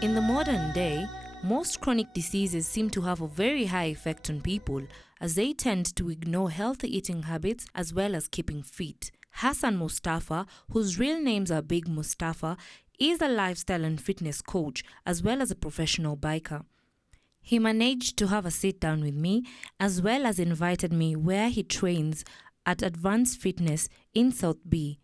In the modern day, most chronic diseases seem to have a very high effect on people as they tend to ignore healthy eating habits as well as keeping fit. Hassan Mustapha, whose real names are Big Mustapha, is a lifestyle and fitness coach as well as a professional biker. He managed to have a sit down with me as well as invited me where he trains at Advanced Fitness in South B.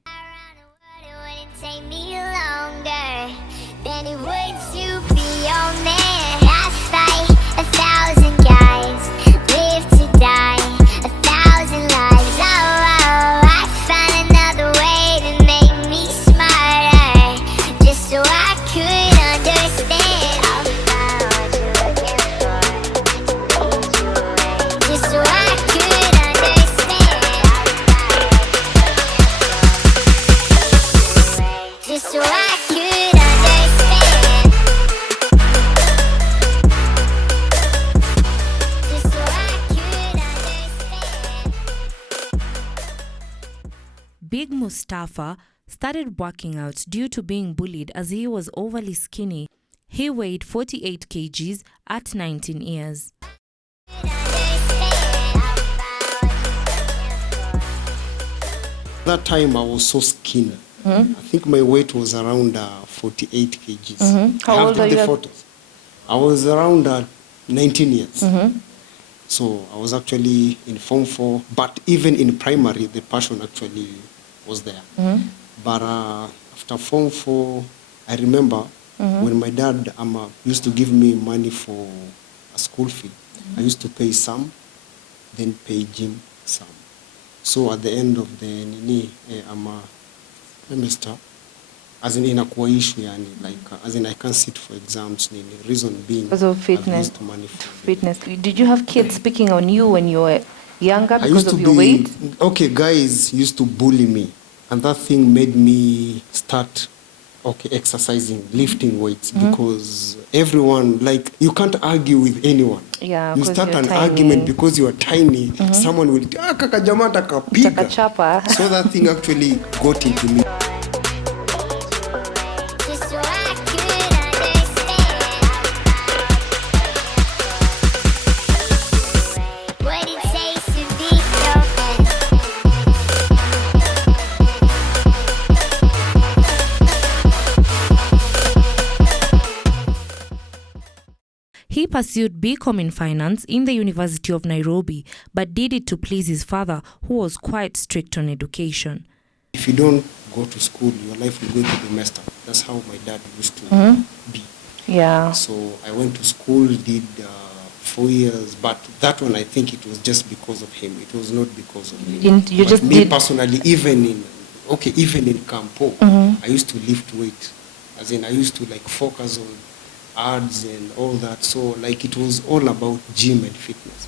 Then it would to be your man. I fight 1,000 guys, live to die 1,000 lives. Oh, I find another way to make me smarter, just so I could understand what you're looking for, just so I could understand, just so I could understand. Big Mustapha started working out due to being bullied as he was overly skinny. He weighed 48 kgs at 19 years. That time I was so skinny. I think my weight was around 48 kgs. How old are you? Photos. I was around 19 years. So I was actually in Form 4, but even in primary, the passion actually was there. But after Form 4, I remember when my dad used to give me money for a school fee. I used to pay some, then pay gym some. So at the end of the semester, as in inakuwa issue yani, like as in I can't sit for exams, reason being because of fitness. I've used money for fitness. Did you have kids picking on you when you were younger because of your weight? Okay, guys used to bully me, and that thing made me start exercising, lifting weights, because everyone, like, you can't argue with anyone. Yeah, you start an argument because you are tiny. Someone will kaka jamaa takapiga. So that thing actually got into me. He pursued BCom in finance in the University of Nairobi, but did it to please his father, who was quite strict on education. If you don't go to school, your life will go to be messed up. That's how my dad used to be. Yeah. So I went to school, did 4 years, but that one I think it was just because of him. It was not because of me. You just me did personally, even in Campo, I used to lift weight. As in, I used to like focus on ads and all that, so like it was all about gym and fitness.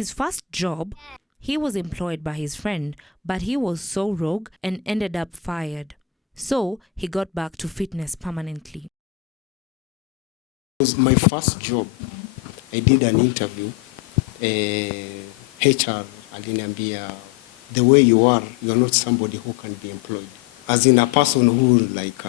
his first job, he was employed by his friend, but he was so rogue and ended up fired. So he got back to fitness permanently. It was my first job. I did an interview. HR aliniambia, the way you are not somebody who can be employed. As in a person who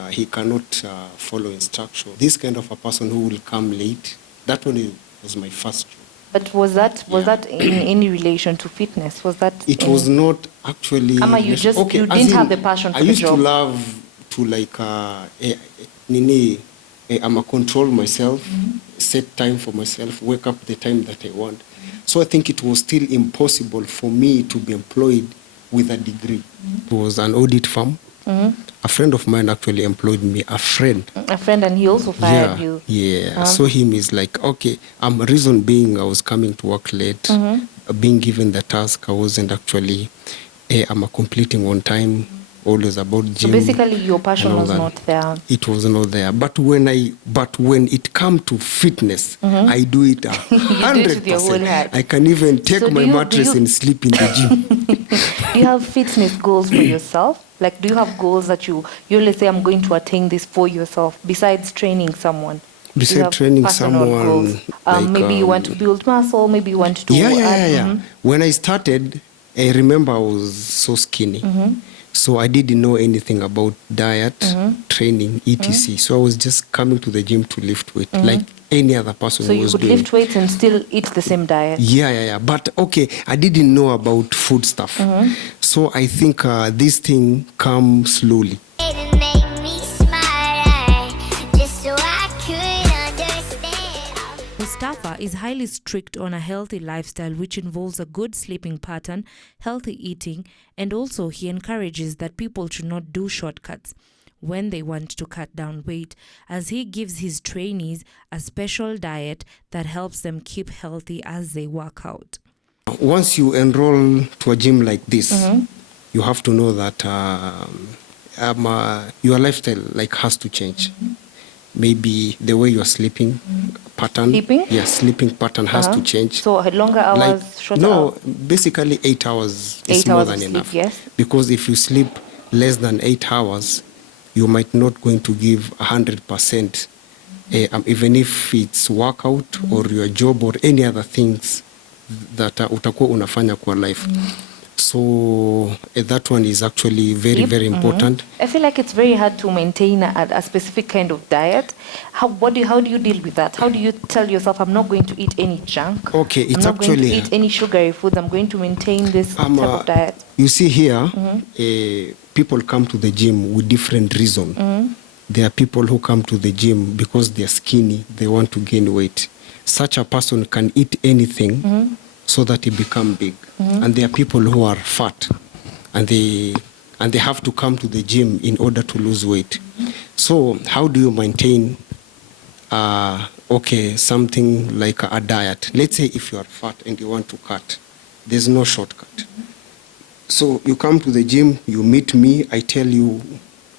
he cannot follow instruction. This kind of a person who will come late. That one was my first job. But was that in any relation to fitness? Was that? It was not actually. Ama, you didn't have the passion for the job. I used to love to control myself, set time for myself, wake up the time that I want. So I think it was still impossible for me to be employed with a degree. It was an audit firm. A friend of mine actually employed me. A friend. And he also fired you. Yeah. So him is like, okay. Reason being, I was coming to work late. Being given the task, I wasn't actually. I'm completing on time. Always about gym. So basically, your passion was not there. It was not there. But when it comes to fitness, I do it 100%. I can even take my mattress and sleep in the gym. Do you have fitness goals for yourself? Like, do you have goals that you let's say, I'm going to attain this for yourself, besides training someone? Besides training someone, maybe you want to build muscle, maybe you want to Yeah. When I started, I remember I was so skinny. So I didn't know anything about diet, training, etc. So I was just coming to the gym to lift weight, like any other person so was doing. So you could lift weights and still eat the same diet? Yeah. But okay, I didn't know about food stuff. So I think this thing comes slowly. It made me smarter, just so I could understand. Mustapha is highly strict on a healthy lifestyle, which involves a good sleeping pattern, healthy eating, and also he encourages that people should not do shortcuts when they want to cut down weight, as he gives his trainees a special diet that helps them keep healthy as they work out. Once you enroll to a gym like this, you have to know that your lifestyle has to change. Maybe the way you're sleeping pattern. Sleeping? Yeah, sleeping pattern has to change. So longer hours, shorter hours? No, basically 8 hours is more than enough. Yes. Because if you sleep less than 8 hours, you might not going to give 100%, even if it's workout or your job or any other things that utakuwa unafanya kwa life. So that one is actually very, very important. I feel like it's very hard to maintain a specific kind of diet. How do you deal with that? How do you tell yourself, I'm not going to eat any junk? Okay, it's I'm not actually going to eat any sugary foods. I'm going to maintain this type of diet. You see here, people come to the gym with different reasons. There are people who come to the gym because they're skinny, they want to gain weight. Such a person can eat anything so that he become big. And there are people who are fat and they have to come to the gym in order to lose weight. So how do you maintain something like a diet? Let's say if you are fat and you want to cut, there's no shortcut. So you come to the gym, you meet me, I tell you,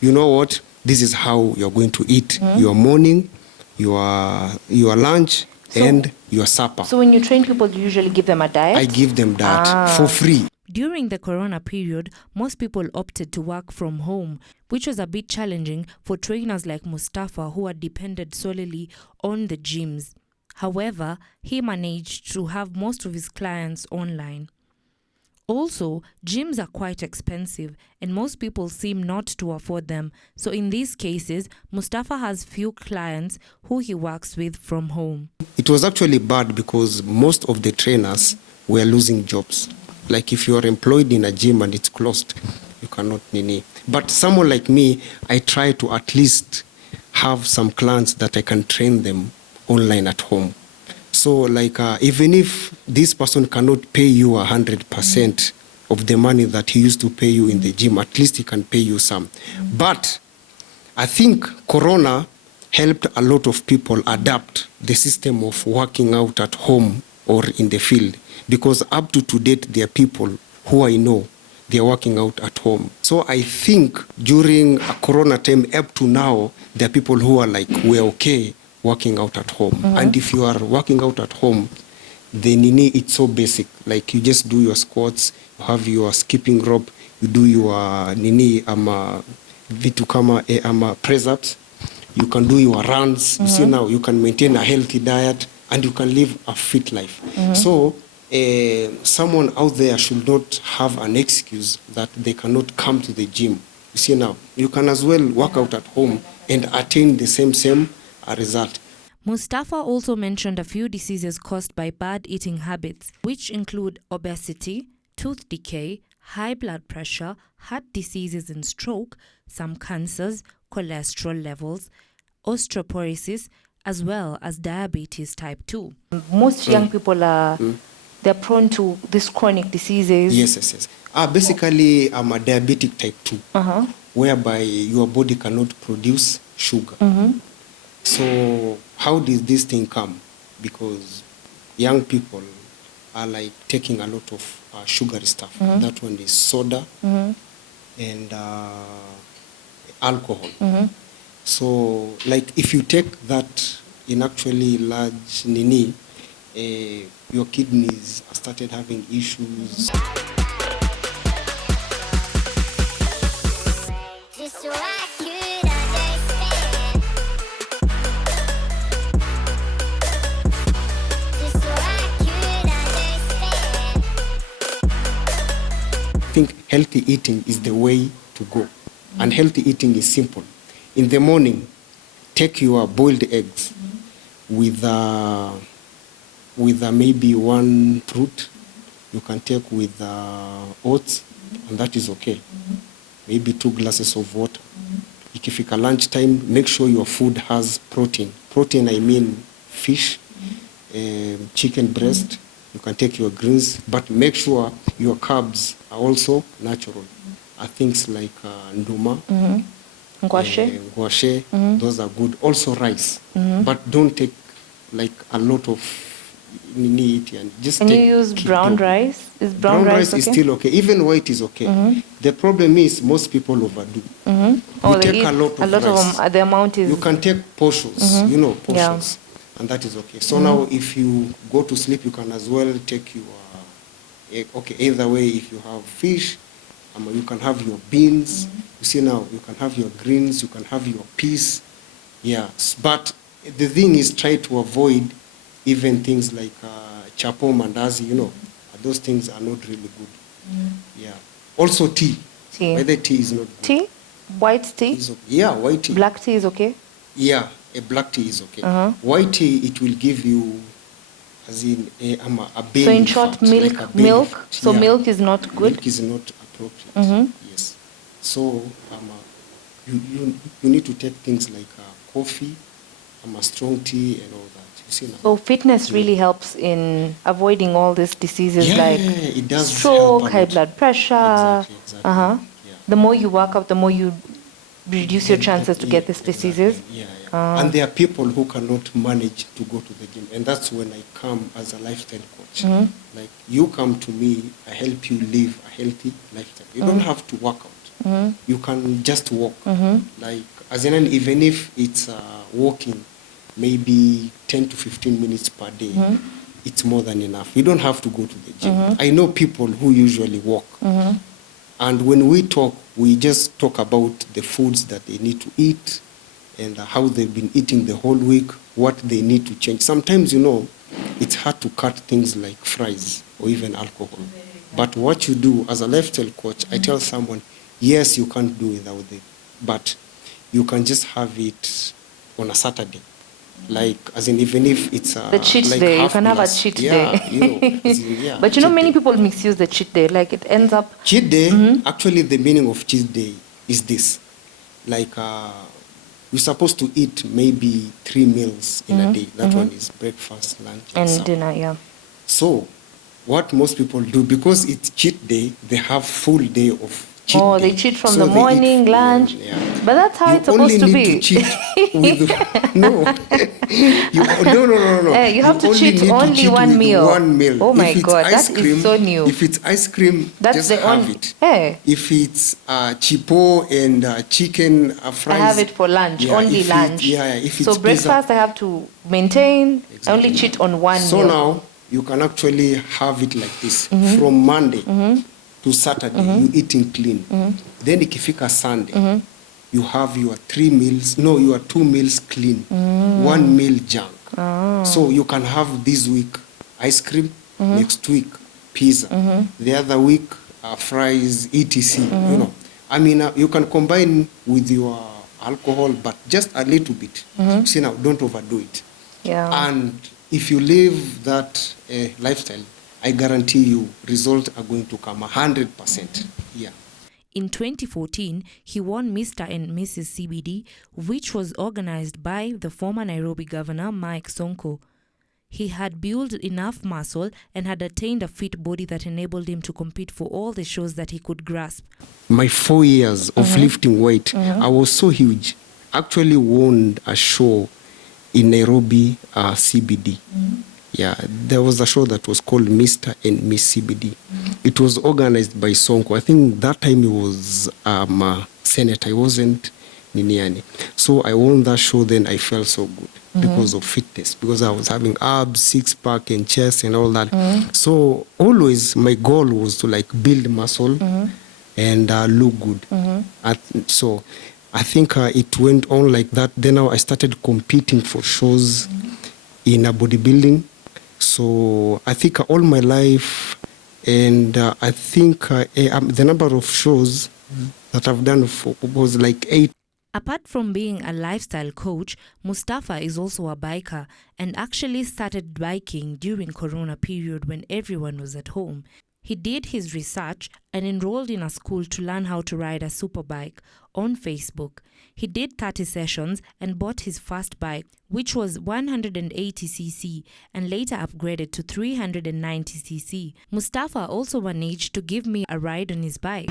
you know what, this is how you're going to eat your morning, your lunch, and your supper. So when you train people, you usually give them a diet? I give them that for free. During the corona period, most people opted to work from home, which was a bit challenging for trainers like Mustapha, who are dependent solely on the gyms. However, he managed to have most of his clients online. Also, gyms are quite expensive and most people seem not to afford them. So in these cases, Mustapha has few clients who he works with from home. It was actually bad because most of the trainers were losing jobs. Like if you are employed in a gym and it's closed, you cannot nini. But someone like me, I try to at least have some clients that I can train them online at home. So even if this person cannot pay you 100% of the money that he used to pay you in the gym, at least he can pay you some. But I think Corona helped a lot of people adapt the system of working out at home or in the field. Because up to date, there are people who I know, they are working out at home. So I think during a Corona time up to now, there are people who are we're okay working out at home. And if you are working out at home, the nini, it's so basic. Like you just do your squats, you have your skipping rope, you do your nini, vitu kama press ups, you can do your runs. You see now, you can maintain a healthy diet and you can live a fit life. So someone out there should not have an excuse that they cannot come to the gym. You see now, you can as well work out at home and attain the same result. Mustapha also mentioned a few diseases caused by bad eating habits, which include obesity, tooth decay, high blood pressure, heart diseases and stroke, some cancers, cholesterol levels, osteoporosis, as well as diabetes type 2. Most young people are they're prone to these chronic diseases. Yes. Basically, I'm a diabetic type 2. whereby your body cannot produce sugar. So how did this thing come? Because young people are like taking a lot of sugary stuff. That one is soda and alcohol. So like if you take that in actually large nini, your kidneys started having issues. Just so I could understand. Just so I could understand. I think healthy eating is the way to go. And healthy eating is simple. In the morning, take your boiled eggs with maybe one fruit. You can take with oats, and that is okay. Maybe 2 glasses of water. Ikifika lunchtime, make sure your food has protein. Protein, I mean fish, chicken breast. You can take your greens, but make sure your carbs are also natural. Things like nduma, ngwashe, those are good. Also rice, but don't take like a lot of nini and just Can you take use brown rice? Is brown rice okay? is still okay. Even white is okay. The problem is most people overdo. Oh, You they take eat a lot of rice. the amount is. You can take portions, portions, and that is okay. So now if you go to sleep, you can as well take your, either way, if you have fish, you can have your beans. You see now, you can have your greens, you can have your peas. Yeah, but the thing is try to avoid even things like chapo, mandazi, those things are not really good. Yeah. Also tea. Whether tea is not good. Tea? White tea? Yeah, white tea. Black tea is okay? Yeah, a black tea is okay. White tea, it will give you, as in a belly So in short, fat, milk, like a belly milk. fat. So Yeah. milk is not good? Milk is not appropriate. Yes. So you need to take things like coffee, strong tea, and all that. You see now. So fitness really helps in avoiding all these diseases like it does stroke, help a high lot. blood pressure. Exactly. Yeah. The more you work out, the more you reduce your And chances to get these diseases. Exactly. Yeah. And there are people who cannot manage to go to the gym, and that's when I come as a lifestyle coach. Like you come to me, I help you live a healthy lifestyle. You don't have to work out. You can just walk. Like as in, even if it's walking, maybe 10 to 15 minutes per day, it's more than enough. You don't have to go to the gym. I know people who usually walk. And when we talk, we just talk about the foods that they need to eat and how they've been eating the whole week, what they need to change. Sometimes, it's hard to cut things like fries or even alcohol. But what you do as a lifestyle coach, I tell someone, yes, you can't do without it, but you can just have it on a Saturday. Like, as in, even if it's The cheat like day. You half can have a glass. cheat Yeah, day. as in, But cheat many day. people misuse the cheat day. Like it ends up. Cheat day, actually the meaning of cheat day is this. Like you're supposed to eat maybe 3 meals in a day. That one is breakfast, lunch, And supper. dinner, yeah. So what most people do, because it's cheat day, they have full day of cheat Oh, day. they cheat from So the they eat morning, full, lunch. yeah. But that's how You it's supposed to only be. need to cheat with no. No. You have to only cheat need to only cheat one with meal. One meal. Oh my If it's God, ice that cream, is so new. If it's ice cream, That's just the have only. it. Hey. If it's chipo and chicken fries, I have it for lunch, yeah, only if lunch. if it's So pizza, breakfast I have to maintain. I only Exactly. cheat on one So meal. now you can actually have it like this. From Monday to Saturday, you eating clean. Then ikifika Sunday, you have your 3 meals, no, your 2 meals clean, 1 meal junk. So you can have this week ice cream, next week pizza, the other week fries, etc. You can combine with your alcohol, but just a little bit. See now, don't overdo it. Yeah. And if you live that lifestyle, I guarantee you results are going to come 100%. Yeah. In 2014, he won Mr. and Mrs. CBD, which was organized by the former Nairobi governor, Mike Sonko. He had built enough muscle and had attained a fit body that enabled him to compete for all the shows that he could grasp. My 4 years of lifting weight, I was so huge. Actually won a show in Nairobi, CBD. Yeah, there was a show that was called Mr. and Miss CBD. It was organized by Sonko. I think that time he was a senator. I wasn't Niniani. So I won that show, then I felt so good because of fitness, because I was having abs, six-pack and chest and all that. So always my goal was to like build muscle and look good. So I think it went on like that. Then I started competing for shows in a bodybuilding. So I think all my life, and I think the number of shows that I've done was like 8. Apart from being a lifestyle coach, Mustapha is also a biker and actually started biking during Corona period when everyone was at home. He did his research and enrolled in a school to learn how to ride a superbike on Facebook. He did 30 sessions and bought his first bike, which was 180cc and later upgraded to 390cc. Mustapha also managed to give me a ride on his bike.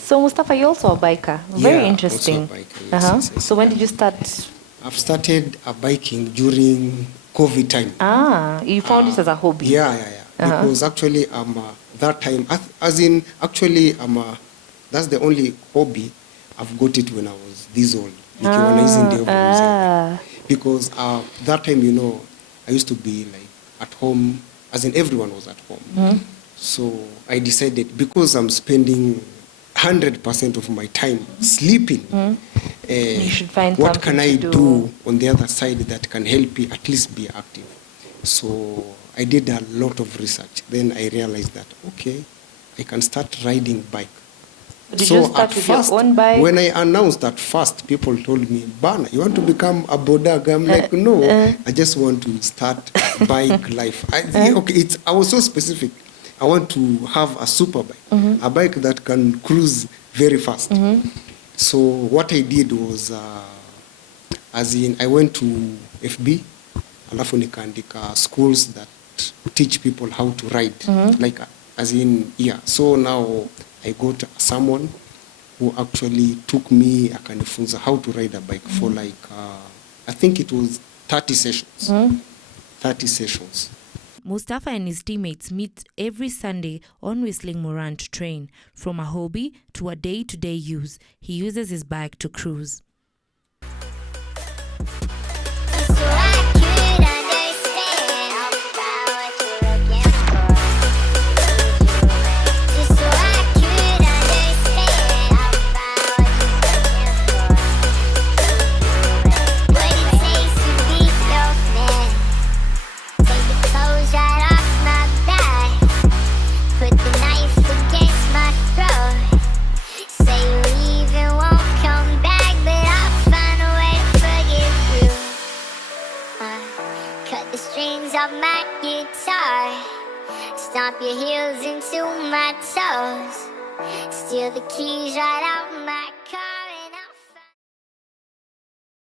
So Mustapha, you're also a biker. Very interesting. Also a biker, yes. So when did you start? I've started biking during COVID time. You found it as a hobby. Yeah. Because actually, that time, as in, actually, that's the only hobby I've got it when I was this old. Because that time, I used to be like at home, as in everyone was at home. So I decided, because I'm spending 100% of my time sleeping, you should find what can I to do on the other side that can help me at least be active? So I did a lot of research. Then I realized that, okay, I can start riding bike. Did you start with your own bike? When I announced that first, people told me, Bana, you want to become a bodag? I'm like, no, I just want to start bike life. I was so specific. I want to have a super bike, a bike that can cruise very fast. So what I did was, I went to FB, alafu nikaandika schools that teach people how to ride, So now I got someone who actually took me, akanifunza how to ride a bike for I think it was 30 sessions. 30 sessions. Mustapha and his teammates meet every Sunday on Whistling Moran to train. From a hobby to a day-to-day use, he uses his bike to cruise. Of my guitar, stomp your heels into my toes, steal the keys right out